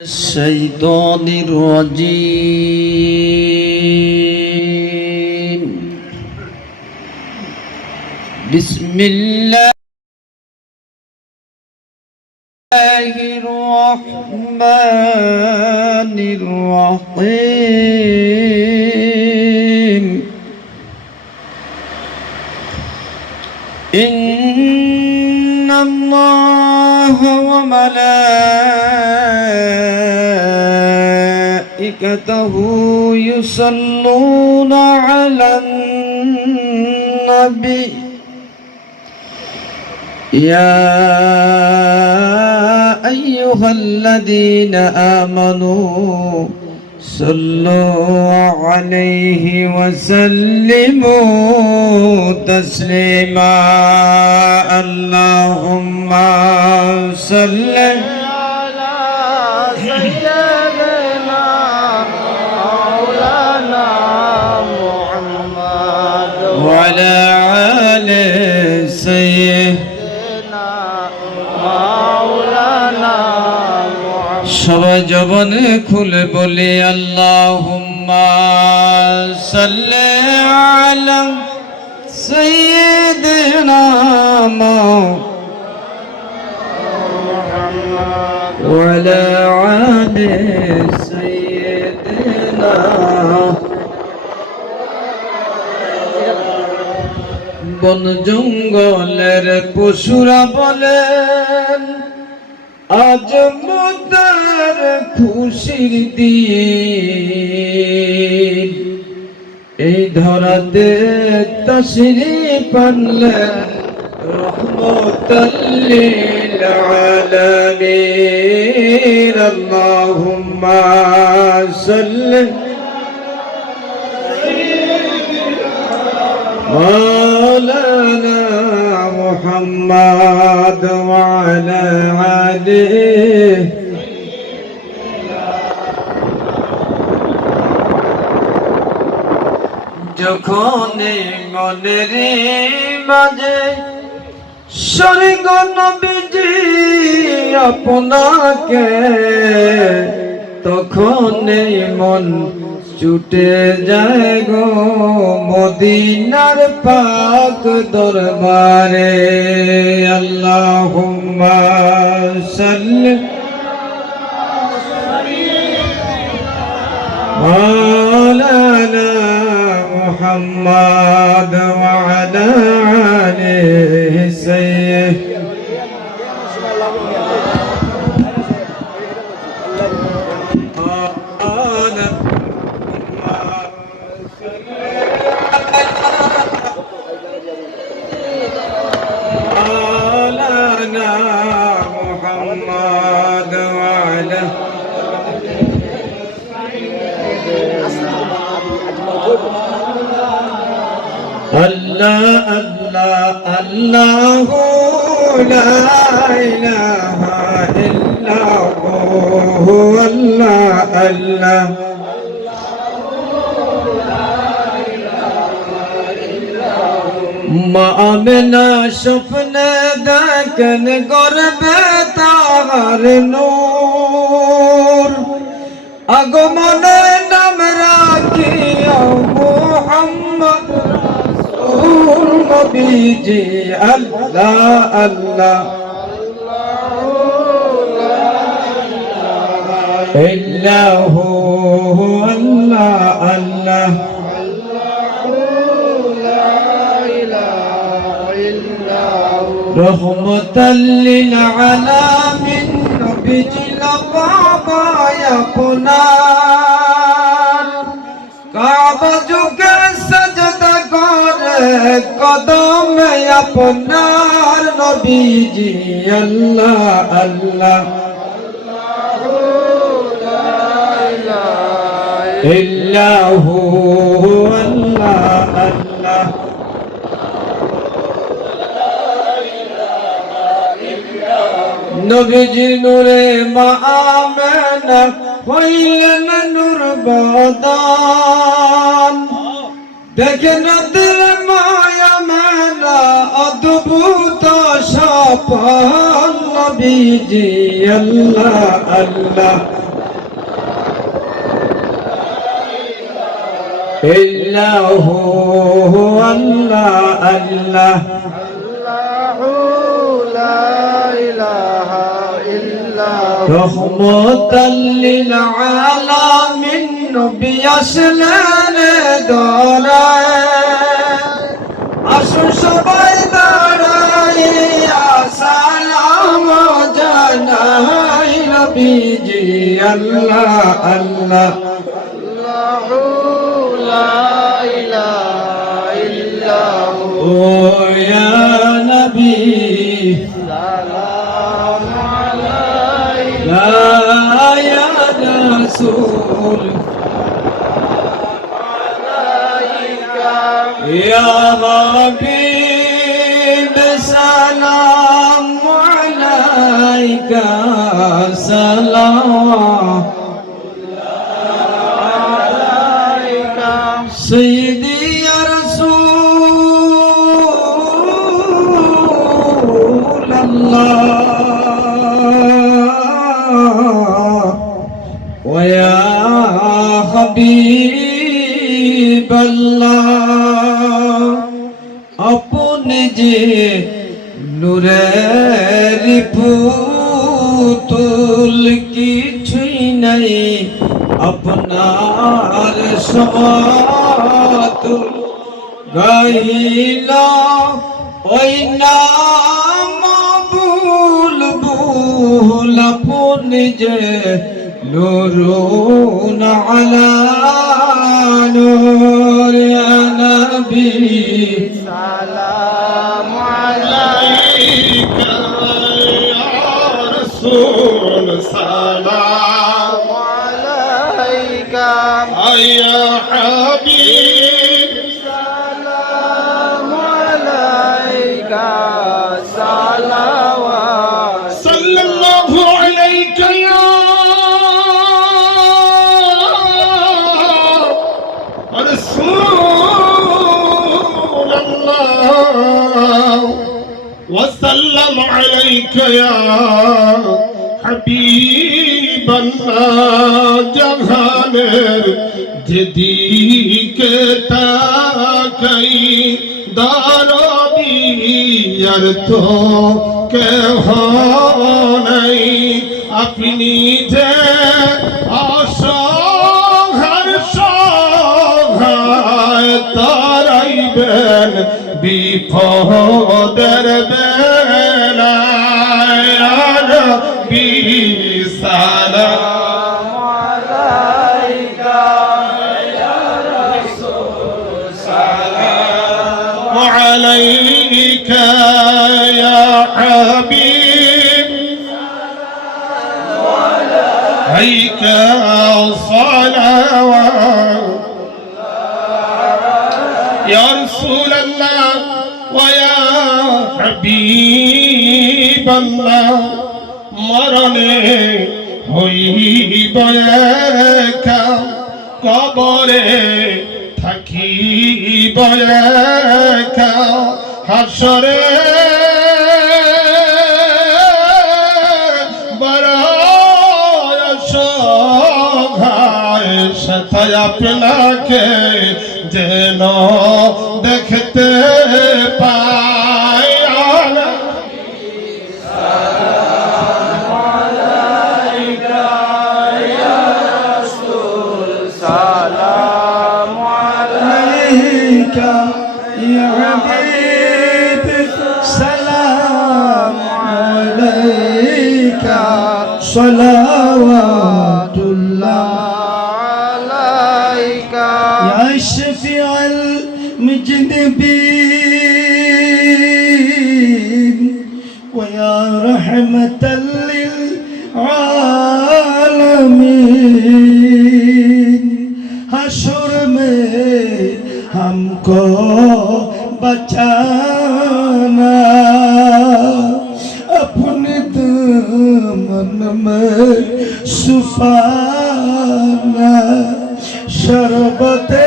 الشيطان الرجيم. بسم الله الرحمن الرحيم. إن الله وملائكته يصلون على النبي يا أيها الذين آمنوا صلوا عليه وسلموا تسليما. اللهم صل على سيدنا مولانا محمد وعلى آل سيدنا مولانا محمد. সবাই জবানে খুলে বলি আল্লাহুম্মা সাল্লি আলা সাইয়্যিদিনা ওয়া আলা আলি সাইয়্যিদিনা। বন জঙ্গলের পশুরা বলেন আজ মুদার খুশির দিন, এই ধরাতে তাশরীফ আনলেন রাহমাতাল লিল আলামিন। আল্লাহুম্মা সাল্লি মাওলানা মুহাম্মদ ওয়া আলা আলিহি। যখন মনের মাঝে স্বর্গ নবীজি আপনাকে, তখন মন ছুটে যায় গো মদিনার পাক দরবারে। আল্লাহুম্মা সাল্লি মাওলানা মুহাম্মদ ওয়া আলা আলিহি সাইয়্যিদিনা। Allah Allah Allah la ilaha illallah Allah Allah মা আমেনা স্বপ্নে দেখেন গর্বে তাহার নূর, আগমনে নাম রাখিয়া মুহাম্মদ রাসূল নবীজি। আল্লাহ আল্লাহ ইল্লাহু আল্লাহ আল্লাহ রহমাতাল লিল আলামিন। নবীজি লকাবায় আপনার কাবা যুগে সাজদা করে কদমে আপনার নবীজি। আল্লাহ আল্লাহ ইল্লাহু আল্লাহ আল্লাহ নবীজির নূরে মা আমেনা হইলেন নূর বদান, দেখেন দিল মায়া মেলা অদ্ভুত স্বপ্ন নবীজি। আল্লাহ আল্লাহ إلا هو الله الله لا إله إلا هو رحمة للعالمين نبي أسلان دولا আসুন সবাই দাঁড়াইয়া সালাম জানাই নবীজি আল্লাহ আল্লাহ لا إله إلا هو ও ইয়া নবী سلام عليك লা ইয়া রাসূল ইয়া হাবিব সালাম আলাইকা সালাম سيدي يا رسول الله ويا حبيب الله अपने जे नूरेर पुतुल কিছুই নাই আপনার সমাতুল গাইলা ওই নাম বুলবুল আপনি যে নূরুন আলা নূর ইয়া নবী سلام عليك يا رسول سلام عليك يا حبيب سلام عليك صلوات صلى الله عليك يا رسول الله وسلم عليك يا حبيب الله জাহানের যেদিকে তাকাই দারবি আর তো কেহ নাই আপনি যে অসহায় সহায় তারাইবেন বিপদের বেলায় আর বিসালাম আলাইকা ইয়া রাসূল সালাম আলাইকা ইয়া হাবিব আলাইকা صلوات يا رسول الله ويا حبيب الله মরণে হইব একা কবরে থাকিব একা হাসরে বড় সহায় সাথে আপনাকে যেন দেখতে পাই يا حبيب سلام عليك صلوات الله عليك يا شفيع المجنبين ويا رحمة للعالمين حشر में हमको बचाना अपने दामन में सुफाना शरबते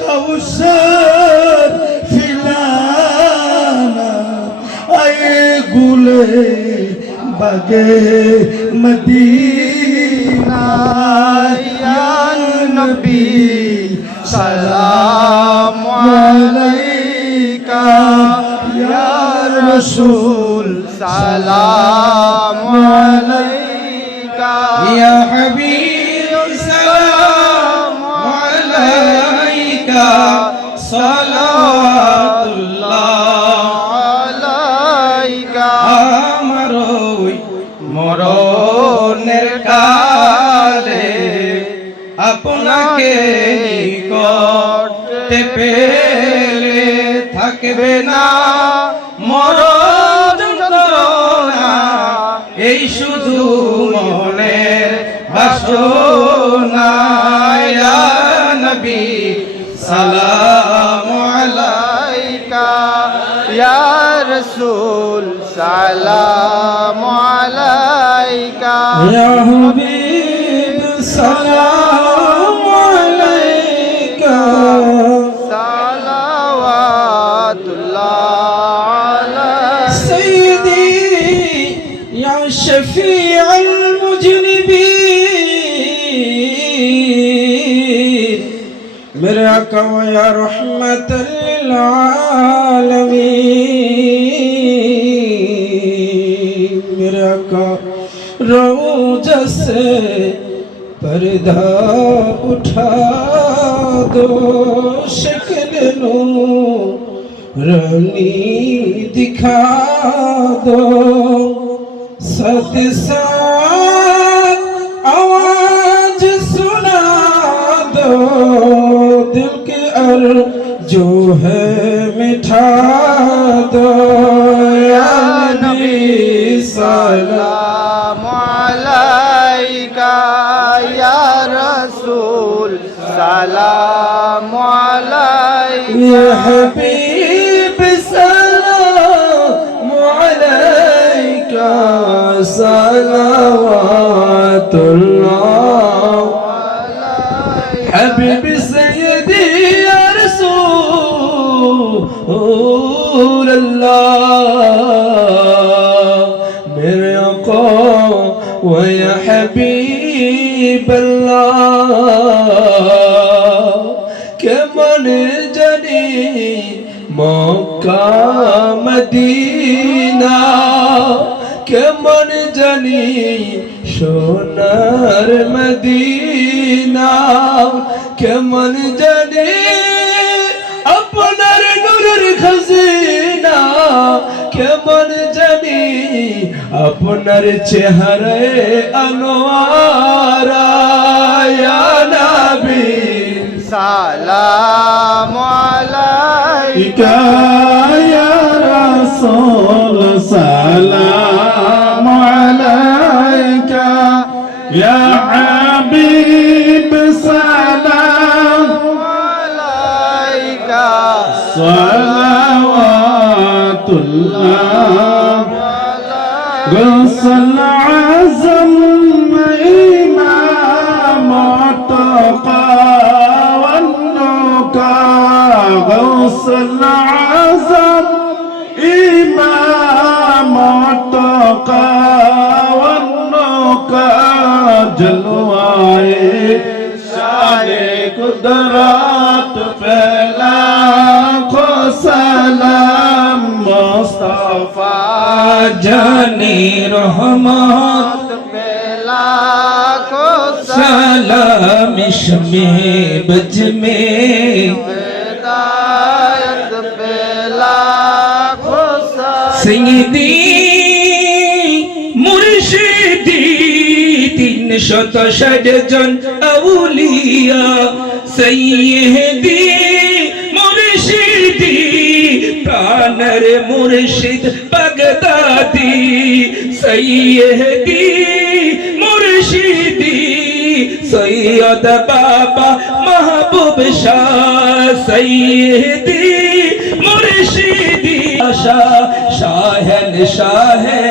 कौसर फिलाना आए गुले बगे मदीना या नबी रसूल सलाम अलैका या हबीब सलाम अलैका सलावतुल्लाह अलैका আমার ওই মরণের কালে আপনাকে নিকটে পেলে থাকবে না মরণ যন্ত্রণা এই শুধু মনের বাসনা ইয়া নবী সালাম अलैका या रसूल सलाम अलैका या हबीब सलाम अलैका सलावतुल्लाह अलैका सय्यदी या शफीअल मुज़निबीन मेरे आका या रहमतल लिल आलमीन मेरे आका रोज़ा से पर्दा उठा दो शक्ल नूरानी दिखा दो सत सात आवाज सुना दो दिल के अर्ज़ू है मिठा दो या नबी सलाम सलाम अलैका या रसूल सलाम अलैका या हबीब सलाम अलैका सलावतुल्लाह हबीब सय्यदी या रसूल अल्लाह मेरे आका व या हबीब अल्लाह কেমন জানি মক্কা মদিনা কেমন জানি সোনার মদিনা কেমন জানি আপনার নূরের খাজিনা কেমন জানি আপনার চেহারায় আনোয়ার ইয়া নবী सलाम अलैका या रसूल सलाम अलैका या हबीब सलाम अलैका सलावतुल्लाह गौसल आज़म इमाम तक़ा غوث العظم إمام التقى والنقى جلوائے شان قدرت پھیلا کو سلام مصطفیٰ جانی رحمت बेला को सलाम इश्मे बज में हिदायत बेला को सय्यदी मुर्शिदी 360 জন আউলিয়া সৈয়দি মুর্শিদি প্রাণের মুর্শিদ বাগদাদি সৈয়দি মুর্শিদি সৈয়দ বাবা মাহবুব শাহ সৈয়দি মুর্শিদি শাহ শাহেন শাহে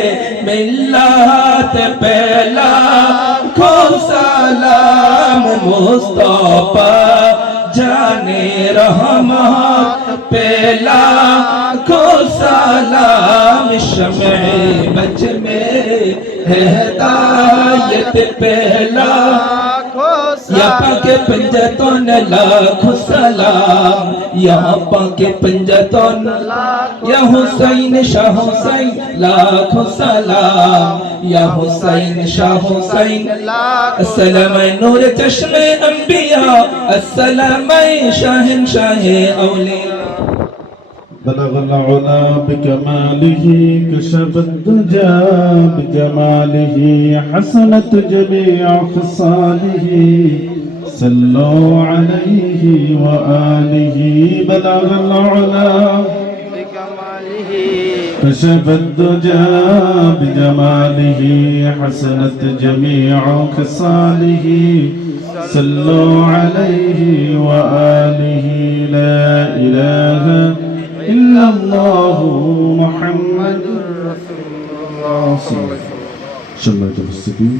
মিল্লাত পেলা খো সালাম মুস্তাফা জানে রহমত পেলা খো সালাম शमे बज में हिदायत पहला को या पाके पंजतन लाखों सलाम, या पाके पंजतन या हुसैन शाह हुसैन लाखों सलाम, या हुसैन शाह हुसैन अस्सलाम नूर चश्मे अंबिया, अस्सलाम शाहिन शाहे औलिया। بلغ العلا بكماله كشف الدجى بجماله حسنت جميع خصاله صلوا عليه وآله بلغ العلا بكماله كشف الدجى بجماله حسنت جميع خصاله صلوا عليه وآله لا إله إلا الله محمد رسول الله صلى الله عليه وسلم.